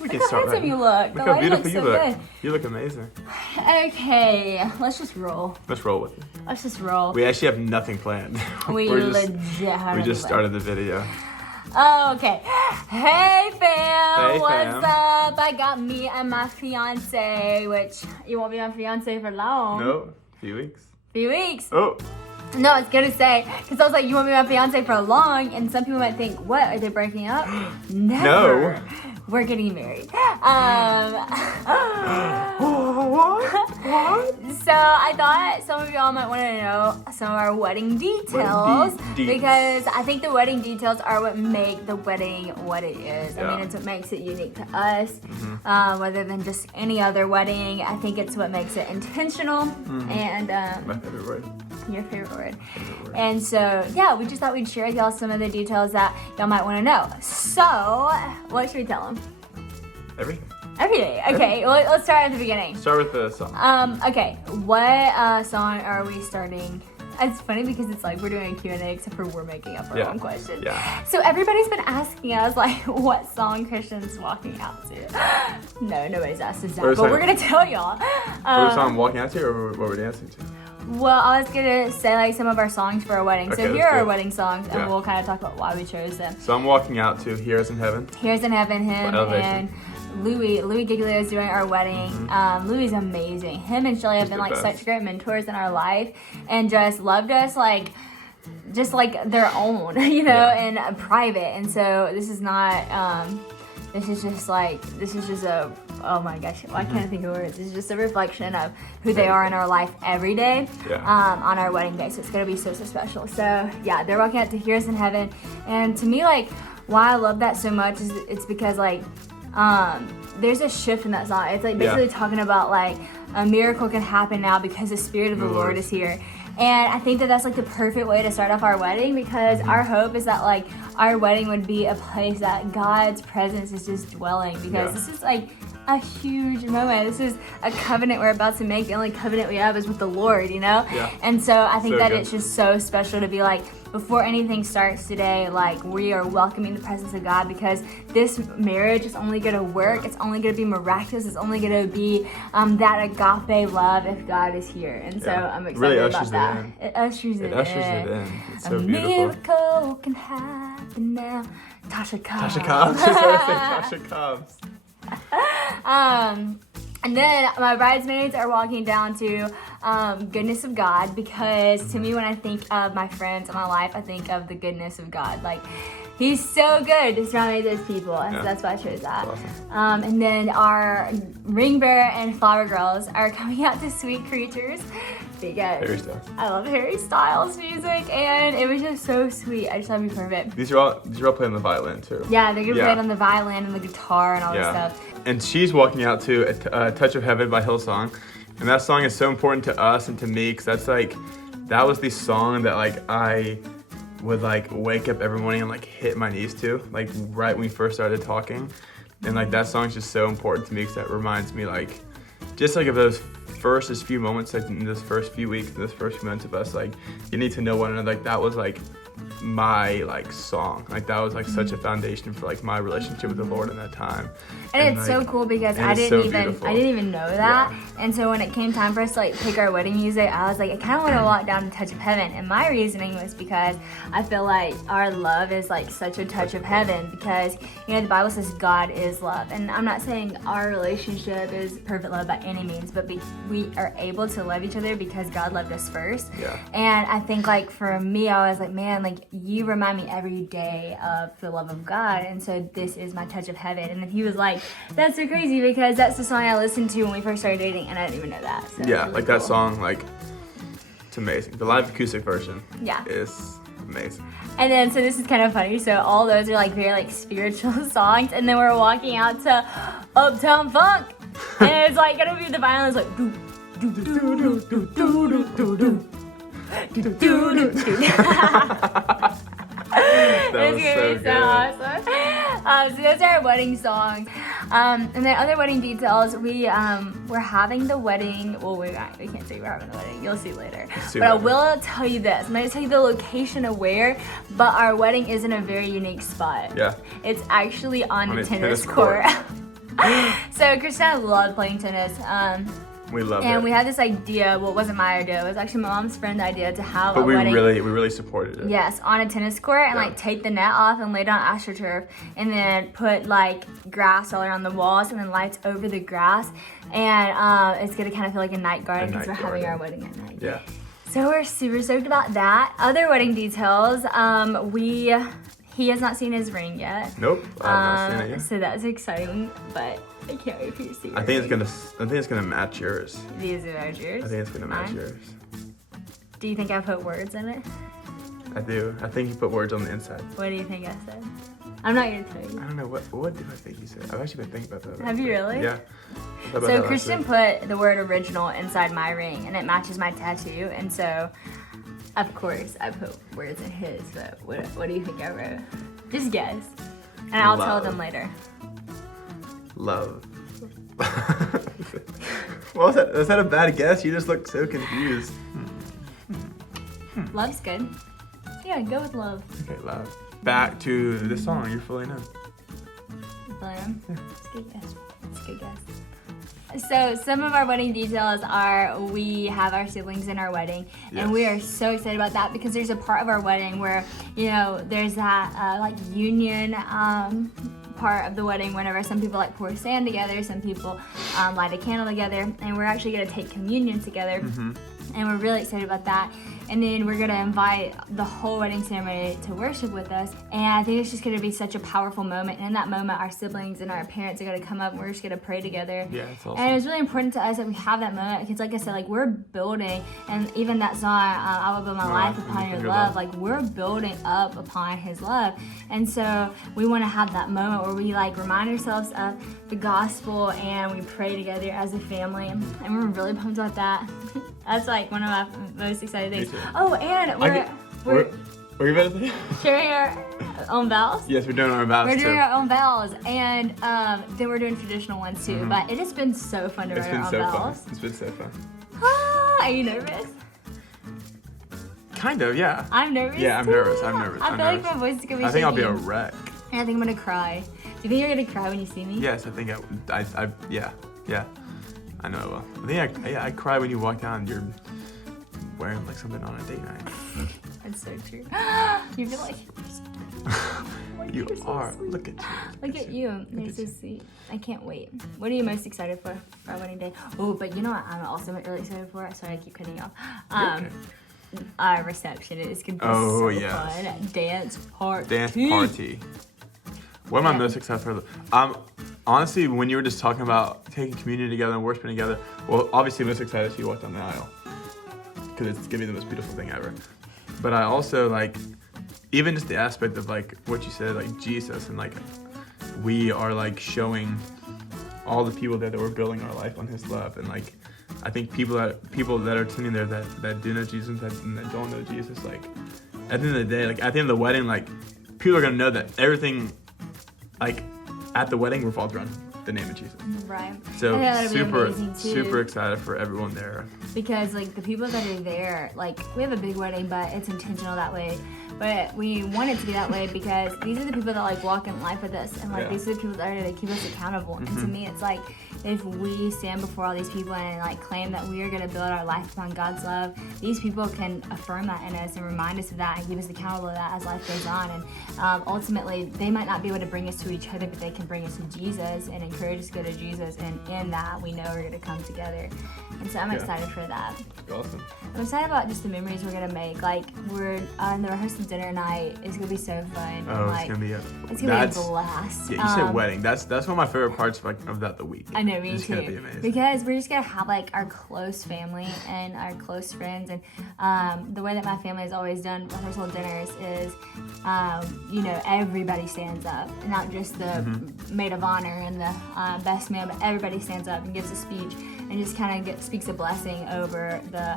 We Look can how start handsome right you now. look. Look The how beautiful light you looks look. so good. You look amazing. Okay, let's just roll. Let's roll with it. Let's just roll. We actually have nothing planned. We just started the video. Okay. Hey fam, Hey, what's fam. up? I got me and my fiance, which you won't be my fiance for long. No, a few weeks. Few weeks. Oh, No, I was gonna say, because I was like, you won't be my fiance for long, and some people might think, what, are they breaking up? Never. No. We're getting married. what? So I thought some of y'all might want to know some of our wedding details because I think the wedding details are what make the wedding what it is. Yeah. I mean, it's what makes it unique to us, rather than just any other wedding. I think it's what makes it intentional and My favorite word. your favorite word. And so, yeah, we just thought we'd share with y'all some of the details that y'all might want to know. So, what should we tell them? Everything. Everything. Okay, well, let's start at the beginning. Start with the song. Okay, what song are we starting? It's funny because it's like we're doing a Q&A except for we're making up our own questions. Yeah. So everybody's been asking us like what song Christian's walking out to. No, nobody's asked us that, but we're gonna tell y'all. What song walking out to or what we're dancing to? Well, I was gonna say like some of our songs for our wedding. Okay, So here let's are do our it. wedding songs, and Yeah. we'll kind of talk about why we chose them. So I'm walking out to Heroes in Heaven. Here's in Heaven, him Elevation. and Louis Giglio is doing our wedding. Louis is amazing. Him and Shelly have been the like best. such great mentors in our life and just loved us like just like their own, you know, and private. And so this is not this is just a, oh my gosh, I can't think of words. This is just a reflection of who they are in our life every day on our wedding day. So it's going to be so, so special. So yeah, they're walking out to Heroes in Heaven. And to me, like, why I love that so much is it's because like, there's a shift in that song. It's like basically talking about like a miracle can happen now because the Spirit of the Lord is here. And I think that that's like the perfect way to start off our wedding because our hope is that like our wedding would be a place that God's presence is just dwelling because this is like a huge moment. This is a covenant we're about to make. The only covenant we have is with the Lord, you know? Yeah. And so I think So that good. it's just so special to be like, before anything starts today, like we are welcoming the presence of God because this marriage is only going to work. It's only going to be miraculous. It's only going to be that agape love if God is here. And so I'm excited really about ushers that. it in. It ushers it in. It's so a beautiful. miracle can happen now. Tasha Cobbs. Tasha Cobbs. Just want to say Tasha Cobbs. And then my bridesmaids are walking down to goodness of God because to me when I think of my friends in my life, I think of the goodness of God. Like He's so good to surround me with those people, and so that's why I chose that. Awesome. And then our ring bearer and flower girls are coming out to Sweet Creatures because Harry Styles. I love Harry Styles music, and it was just so sweet. I just thought it'd be perfect. These are all playing the violin too. Yeah, they're gonna play it on the violin and the guitar and all this stuff. And she's walking out to a Touch of Heaven by Hillsong, and that song is so important to us and to me because that was the song that like I would like wake up every morning and like hit my knees to, like right when we first started talking. And like that song's just so important to me because that reminds me like just like of those first few moments, like in this first few weeks, in this first few months of us like you need to know one another. Like that was like my like song, like that was like such a foundation for like my relationship with the Lord in that time. And it's like, so cool because I didn't even know that. And so when it came time for us to like pick our wedding music, I was like, I kind of want to walk down to Touch of Heaven. And my reasoning was because I feel like our love is like such a touch of heaven because, you know, the Bible says God is love. And I'm not saying our relationship is perfect love by any means, but we are able to love each other because God loved us first. Yeah. And I think like for me, I was like, man, like you remind me every day of the love of God. And so this is my touch of heaven. And then he was like, that's so crazy because that's the song I listened to when we first started dating and I didn't even know that. So yeah, really like cool. that song, like it's amazing. The live acoustic version is amazing. And then so this is kind of funny. So all those are like very like spiritual songs and then we're walking out to Uptown Funk and it's like gonna be the violins like do do do do do do do do do do do. That was so good. Awesome. So those are our wedding songs. And then other wedding details, we're having the wedding. Well, we can't say we're having the wedding. You'll see later. But I will tell you this. I'm going to tell you the location of where, but our wedding is in a very unique spot. Yeah. It's actually on a tennis court. So Kristen and I love playing tennis. We love it. And we had this idea. Well, it wasn't my idea. It was actually my mom's friend's idea to have but a we wedding. really supported it. Yes, on a tennis court and Yeah. like take the net off and lay down AstroTurf and then put like grass all around the walls and then lights over the grass. And it's gonna kind of feel like a night garden because we're having our wedding at night. Yeah. So we're super stoked about that. Other wedding details. He has not seen his ring yet. Nope. I've not seen it yet. So that's exciting, but I can't wait for you to see. I think it's gonna match yours. These are yours. I think it's gonna match Mine? yours. Do you think I put words in it? I do. I think you put words on the inside. What do you think I said? I'm not gonna tell you. I don't know what do I think you said. I've actually been thinking about that. Have you really? Yeah. I thought about So that last Christian week. put the word original inside my ring and it matches my tattoo, and so of course I put words in his, but what do you think I wrote? Just guess. And I'll tell Love. them later. Love. What was that? Was that a bad guess? You just look so confused. Love's good. Yeah, go with love. Okay, love. Back to the song, You're Fully Known. It's a good guess. It's a good guess. So some of our wedding details are we have our siblings in our wedding, and we are so excited about that because there's a part of our wedding where, you know, there's that like union part of the wedding whenever some people like pour sand together, some people light a candle together, and we're actually going to take communion together. And we're really excited about that. And then we're gonna invite the whole wedding ceremony to worship with us. And I think it's just gonna be such a powerful moment. And in that moment, our siblings and our parents are gonna come up and we're just gonna pray together. Yeah, it's awesome. And it's really important to us that we have that moment because, like I said, like we're building, and even that song, I will build my life upon your love. Like we're building up upon His love. And so we wanna have that moment where we like remind ourselves of the gospel and we pray together as a family. And we're really pumped about that. That's like one of my most exciting things. Oh, and we're What are you about to say? sharing our own vows. Yes, we're doing our vows We're too. doing our own vows, and then we're doing traditional ones too. But it has been so fun to It's write been our so own fun. vows. It's been so fun. Are you nervous? Kind of, yeah. I'm nervous. Yeah, I'm too. nervous. I'm nervous. I I'm feel like nervous. my voice is gonna be I think I'll be a shaking. wreck. And I think I'm gonna cry. Do you think you're gonna cry when you see me? Yes, I think yeah. I know I will. I think I cry when you walk down and you're wearing like something on a date night. That's so true. You feel like You you're so are. sweet. Look at you. Look at you. You're so sweet. I can't wait. What are you most excited for our wedding day? Oh, but you know what I'm also really excited for? Sorry, I keep cutting you off. Okay. Our reception is gonna be Oh, so yes. fun. Dance party. Dance party. What am I most excited for? Honestly, when you were just talking about taking communion together and worshiping together, well, obviously most excited to see you walk down the aisle because it's gonna be the most beautiful thing ever. But I also like, even just the aspect of like what you said, like Jesus, and like we are like showing all the people there that we're building our life on His love, and like I think people that are tuning there that do know Jesus and that don't know Jesus, like at the end of the day, like at the end of the wedding, like people are gonna know that everything, like at the wedding, revolves around the name of Jesus. Right. So I think that'll be amazing, too. super excited for everyone there. Because like the people that are there, like we have a big wedding, but it's intentional that way. But we want it to be that way because these are the people that like walk in life with us, and like these are the people that are going to keep us accountable. And to me, it's like if we stand before all these people and like claim that we are going to build our life upon God's love, these people can affirm that in us and remind us of that and keep us accountable to that as life goes on. And ultimately, they might not be able to bring us to each other, but they can bring us to Jesus and encourage us to go to Jesus. And in that, we know we're going to come together. And so I'm excited for that. Awesome. I'm excited about just the memories we're gonna make. Like we're on the rehearsal dinner night. It's gonna be so fun. Oh, like, it's gonna be it's gonna be a blast. Yeah, you said wedding. That's one of my favorite parts of that the week. I know, me It's too. gonna be amazing. Because we're just gonna have like our close family and our close friends, and the way that my family has always done rehearsal dinners is, you know, everybody stands up, and not just the maid of honor and the best man, but everybody stands up and gives a speech and just kind of speaks a blessing over the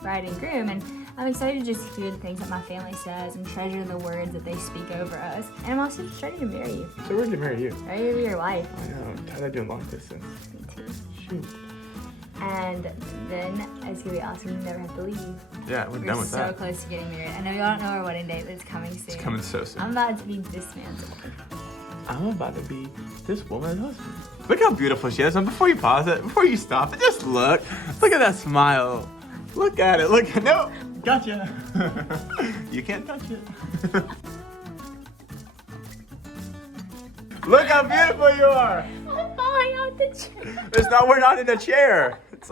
bride and groom. And I'm excited to just hear the things that my family says and treasure the words that they speak over us. And I'm also just ready to marry you. So we're gonna marry you. Ready to be your wife. I know. How did I do long distance? Me too. Shoot. And then it's gonna be awesome. You never have to leave. Yeah, we're done with so that. close to getting married. I know y'all don't know our wedding date, but it's coming soon. It's coming so soon. I'm about to be dismantled. I'm about to be this woman's husband. Look how beautiful she is. And before you pause it, before you stop it, just look. Look at that smile. Look at it. Look. No. Gotcha. You can't touch it. Look how beautiful you are. I'm falling out the chair. We're not in a chair. It's